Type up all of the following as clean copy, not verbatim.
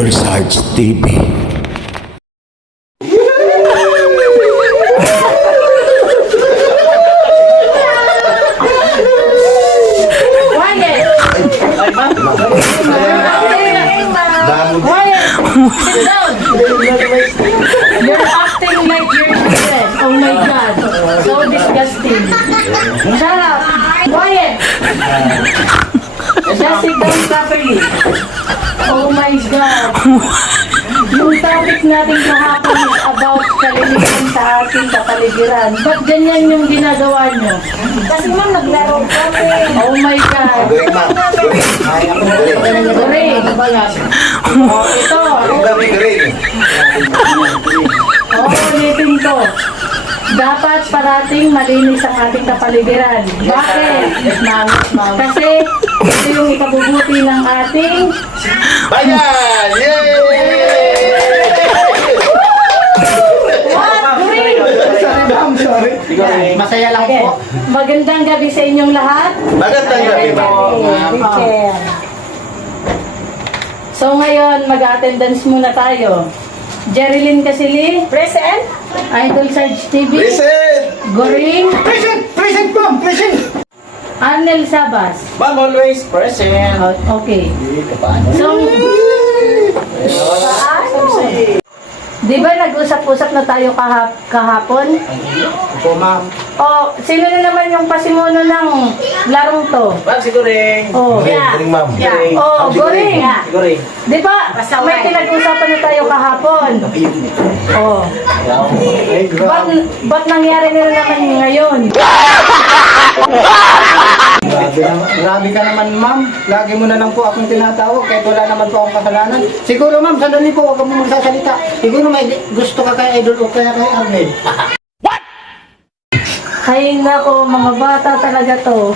Idol Sarge TV. Sit down. You're acting like you're stressed. Oh my God. So disgusting. Shut up. Quiet. Just sit down properly. Oh my God. Yung topic natin kahapon is about kalinisan sa ating kapaligiran. Ba't ganyan yung ginagawa nyo? Kasi ma'am, naglaro kami. Oh my God. Correct. Oh, ito. Ulitin ko. Dapat parating malinis ang ating kapaligiran. Bakit? Kasi ito yung ikabubuti ng ating Bayan! Yay! Sorry. Masaya lang Okay. po. Magandang gabi sa inyong lahat. Magandang gabi, ma'am. So ngayon, mag-attendance muna tayo. Jerilyn Casili, Present? Idol Sarge TV, Present! Goring, Present! Present po! Present! Arnel Sabas. Ma'am, always present. Okay. So, di ba nag-usap-usap na tayo kahapon? Po, ma'am. O, sino na naman yung pasimuno ng larong to? Ma'am, siguring. Oh, Goring, ma'am. oh, Goring. Siguring. Di ba, may pinag-usapan na tayo kahapon? Oh. Ba't nangyari na naman ngayon? Grabe ka naman, ma'am. Lagi mo na lang po akong tinatawag kahit wala naman po akong kasalanan. Siguro, ma'am, sandali po, huwag ka mo magsasalita. Siguro may gusto ka kay Idol o kaya kay Arnel. Ay nako, mga bata talaga to.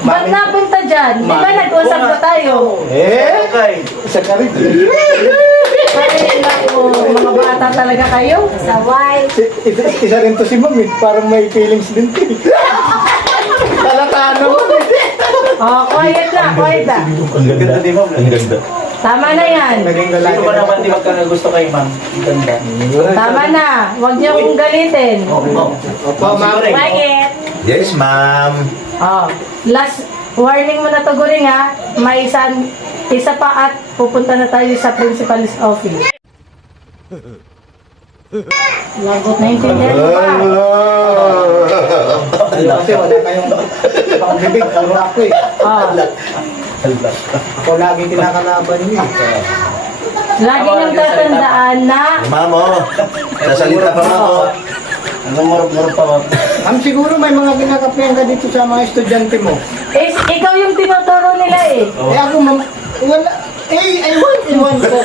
Ba't napunta dyan? Di ba nag-usap na tayo? Okay. Isa ka rin. Ay nako, mga bata talaga kayo? Saway. Isa rin to si ma'am eh. Parang may feelings din to eh. Talatano. Oh, quiet na, quiet na. Ang ganda ni ma'am. Ang ganda. Tama na yan. Naging lalaki. Sino ba naman di magkagusto kay ma'am? Ang ganda. Tama na. Huwag niyo akong galitin. Opo, ma'am. Quiet. Yes, ma'am. Oh, last warning mo na to, Goring, ha? May isa pa at pupunta na tayo sa principal's office. Lagot, naintindihan mo ba? Kasi wala kayong pangbibig. Puro ako eh. Oh, Ako lagi kinakalaban niyo eh. lagi niyong tatandaan na Ma'am, oh. Sasalita pa, ma'am, oh. Anong murap pa ma'am? Ma'am, siguro may mga ginagapihan ka dito sa mga estudyante mo. ikaw yung tinuturo nila eh. Eh ako, ma'am, wala. Iwan ko.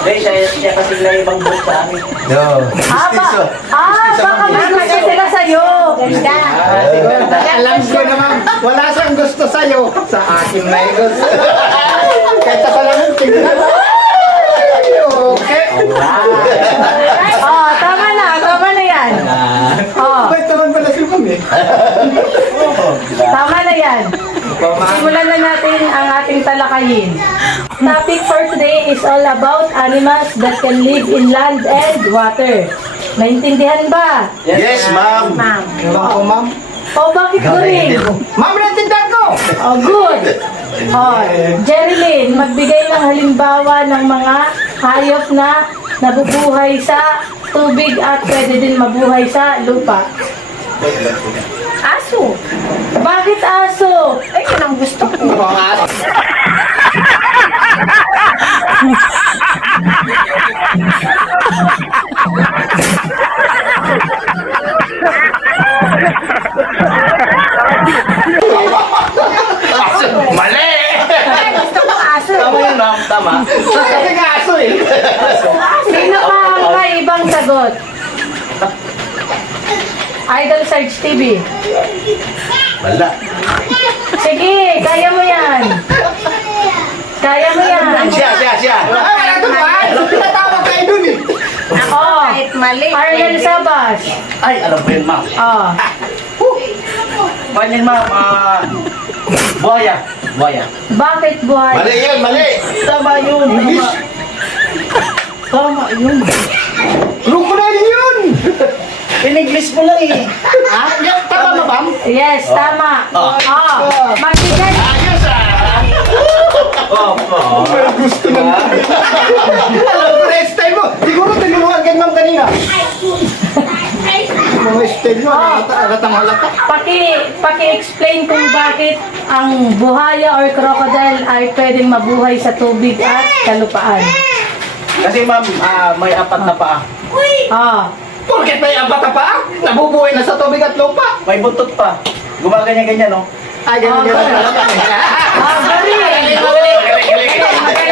Hindi, siya kasi lang ibang book sa amin. No. Baka mas gusto sila sa'yo. Ganda. Siguro, alam ko naman, wala siyang gusto sa'yo. Sa akin na yung gusto. Kahit ako lang yung tingnan. Okay. Oh, tama na yan. Oh, May turon pala si ma'am eh. tama na yan. Simulan na natin ang ating talakayin. Topic for today is all about animals that can live in land and water. Naintindihan ba? Yes, ma'am. Ewan ko, ma'am. Oh, bakit Goring? Ma'am, natindan ko! Oh, good. Oh, Jerilyn, magbigay ng halimbawa ng mga hayop na nabubuhay sa tubig at pwede din mabuhay sa lupa. Aso. Bakit aso? Ay, yun ang gusto ko. Mali! Gusto ko aso. Tama yun ma'am, tama. Kasi nga aso eh. Sino pa ang may ibang sagot? Idol Sarge TV. Wala. Sige, kaya mo yan. Kaya mo yan. Siya. Ay, ano ba? Pinatawag kayo dun eh. Ako, Arnel Sabas. Ay, alam ko yun ma'am. Oh, Panyan ma'am, buhaya. Buhaya. bakit buhay? Mali yun, mali. Tama yun. English. Tama yun. Crocodile yun! In-English mo lang eh. Ha? Yan, tama ba, ma'am? Yes, tama. Magbigay. Ayos ah! Gusto na. Alam ko na yung style mo. Siguro tinuruan kay ma'am kanina. Mga style mo, halatang halata. Paki-explain kung bakit ang buhaya or crocodile ay pwedeng mabuhay sa tubig at kalupaan. Kasi ma'am, may apat na paa. Oh. Porket may abat na pa, nabubuhay na sa tubig at lupa. May buntot pa. Gumaganyan-ganyan, no? Ay, ganun, ganun. Halatang eh. Magaling! Magaling! Magaling! Palakpakan!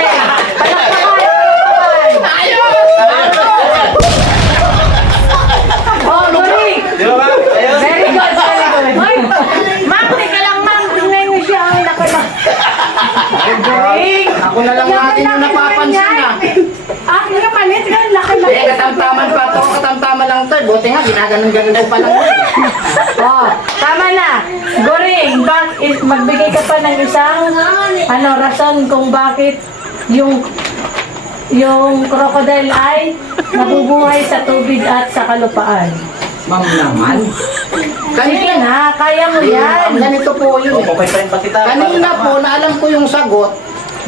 Oh, galing! Di ba ma'am? Ayos? Very good, very good. Ma'am, teka lang, ma'am. Tingnan niyo siya ang nakalang. Galing! Ako na lang natin yung napapansin na. Hindi ka palit ka. Laki-laki. Eh, katamtaman pa ito. Katamtaman lang ito. Buti nga, ginaganon-ganon ko pa lang. Oh, tama na. Goring, magbigay ka pa ng isang rason kung bakit yung crocodile ay nabubuhay sa tubig at sa kalupaan. Ma'am naman. Sige na, kaya mo yan. Ganito po yun. Okay pa rin pati tayo. Kanina po, na alam ko yung sagot,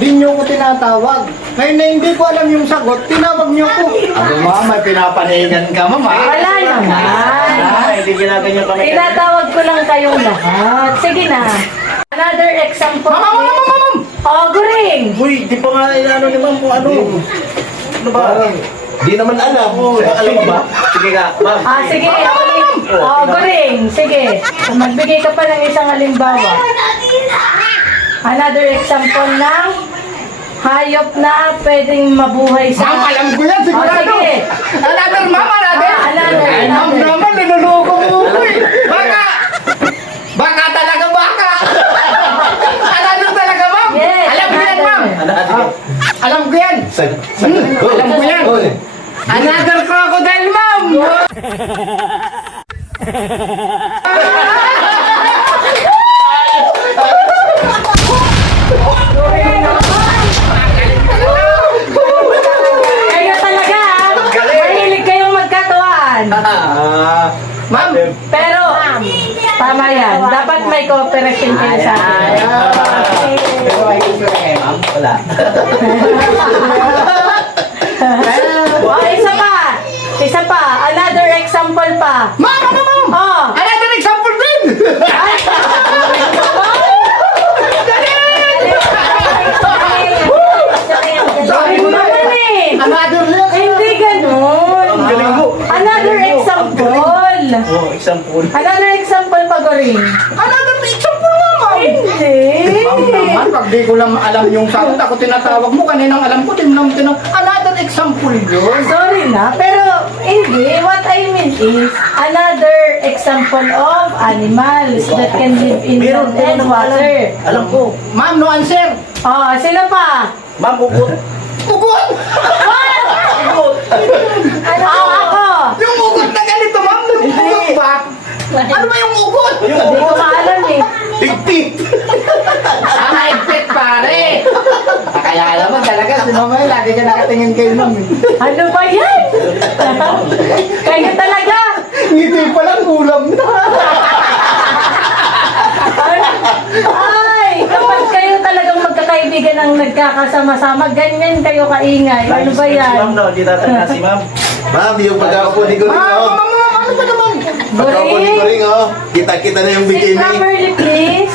di nyo ko tinatawag. Ngayon na hindi ko alam yung sagot, tinawag nyo ko. Aba ma'am, may pinapanigan ka ma'am. Wala naman. Hindi ginaganyan kami. Tinatawag ko lang kayong lahat. Sige na. Another example. Ma'am! Oh, Goring. Uy, di pa nga inano ni ma'am kung ano. Ano ba? Di naman alam. Alam mo ba? Sige nga, ma'am. Sige. Oh, Goring. Sige. Magbigay ka pa ng isang halimbawa. Another example ng hayop na pwedeng mabuhay sa... Ma'am, alam ko yan, sigurado. sige. Another ma'am, another. Another. Ay, ma'am naman, niloloko mo ko eh. Baka! Baka talaga baka! Another talaga ma'am! Yes, Alam ko yan ma'am! Ano? Alam ko yan! Alam ko yan! Another crocodile ma'am! Kayo talaga, mahilig kayong magkatuwaan. Ma'am! Pero, tama yan. Dapat may cooperation kayo sa akin. Ma'am, wala. Oh, isa pa. Isa pa. Another example pa. Ma'am! Ano ma'am? Oh. Another example din! Ay! Sorry mo naman eh. Another Hindi ganun. Ang galing mo. Another example. Oh, example. Another example pa, Goring. Another example ma'am! Hindi. Ma'am naman, pag di ko lang alam yung sagot, ako tinatawag mo, kaninang alam ko, di mo naman tinawag. Another example yun. Sorry na, pero hindi. What I mean is, another example of animals that can live in land and water. Alam ko. Ma'am, no answer. Oh, sino pa? Ma'am, ukot. Ugot! Ukot. Ako. Yung ugot na ganito, ma'am, ugot ba? Ano ba yung ugot? Yung Hindi ko ukot. maalam eh. Tigtit! High-fit, pare! Kaya naman talaga, si mama lagi ka nakatingin kay ma'am. Ano ba yan? Kayo talaga. Ngiti pa lang, ulam na. Ay, kapag kayo talagang magkakaibigan ang nagkakasama-sama, ganyan kayo kaingay. Ano ba Si ma'am yan? daw, di tatanda si ma'am. Ma'am, yung pag-aupo ni Goring, Ma'am, oh. ma'am, ano ba naman? Pag-aupo ni Goring, oh. Kita-kita na yung Sit bikini. properly, please.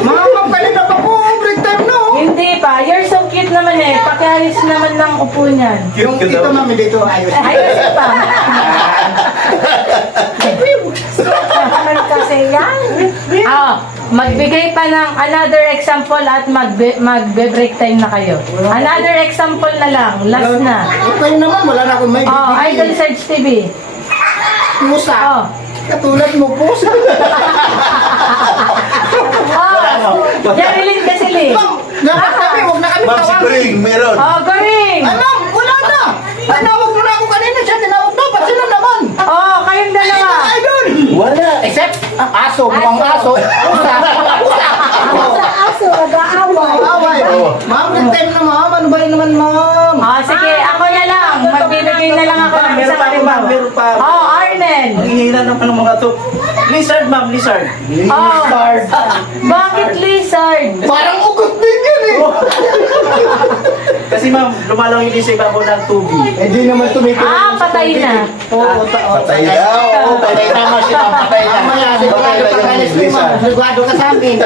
Ma'am, kanina pa po, break time no? Hindi pa. You're so cute naman eh. Pakialis naman ng upo niyan. Yung ito, ma'am, dito ayos. Ayos pa. Naman kasi yan. Magbigay pa ng another example at magbe-break time na kayo. Another example na lang. Last na. Kayo naman, wala na akong may Idol Search TV. Pusa. Oh. Katulad mo, pusa. Jerilyn Gasili. Ma'am, dapat kami, huwag na kami Ma'am, si tawagin. Goring, meron. Oh, Goring. Ay, ma'am, wala na. Tinawag mo na ako kanina, siya tinawag dapat sila naman. Oh, kayong dalawa. Idol. Wala. Except, aso, mukhang aso. Pusa. Pusa. Aso, nag-aaway. Away. Ma'am, break time na ma'am. Ano ba rin naman, ma'am? Oh, sige, ako na lang. Magbibigay na lang ako ng Meron isang pa ako, ma'am. halimbawa. Meron pa. Oh, Arnel. Ang hihina naman ng mga to. Lizard, ma'am, lizard. Oh, bakit lizard? Parang ugot din yan eh. Kasi ma'am, lumalang hindi sa ibabaw ng tubig. Hindi naman tumitira. Ah, patay na. Oo, Patay daw. Oo, patay tama siya. Patay na. Mamaya, sigurado ka kalis mo, ma'am. Sigurado ka sa amin.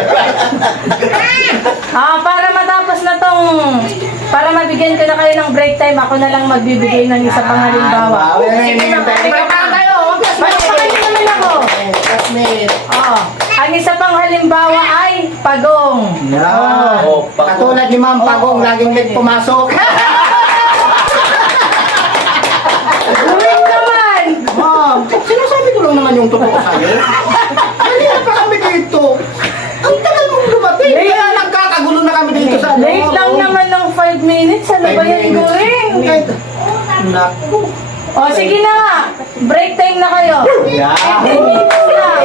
Para matapos na tong, para mabigyan ko na kayo ng break time, ako na lang magbibigay ng isa pang halimbawa. Sige, ma'am. Sige, ma'am. Magpapakain naman ako. Classmate. Ang isa pang halimbawa ay pagong. Yan. Oh, Katulad ni Ma'am Pagong, laging late pumasok. Gawin naman! Ma'am, sinasabi ko lang naman yung totoo sa'yo. Kanina pa kami dito. Ang tagal mong dumating. Late. Kaya nagkakagulo na kami dito sa Late lang naman ng 5 minutes. Ano ba yan gawin? Naku. O sige na nga. Break time na kayo. Yeah. 10 minutes lang.